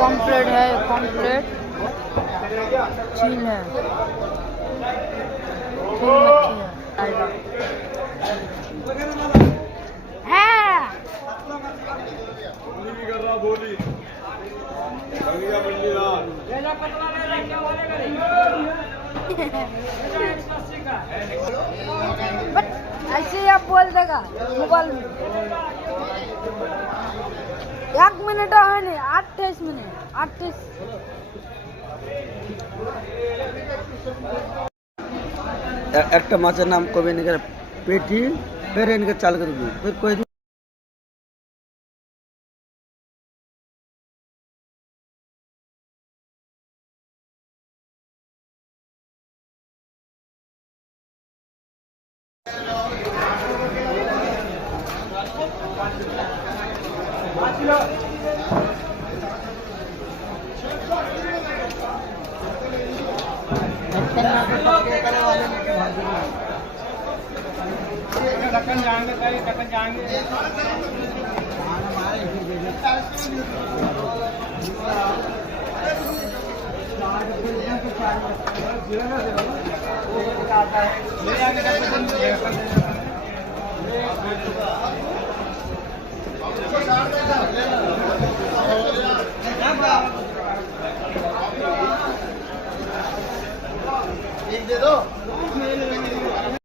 Pamphlet है, pamphlet चील है, चील मच्छी है। बट ऐसे ही आप बोल देगा मोबाइल में 1 मिनट है नहीं 28 मिनट 28 একটা মাছের নাম কবে নিকে পেটি পেরে নিকে চাল করে দিই फिर कोई ढक्कन जाएंगे ढक्कन जाएंगे एक दे दो।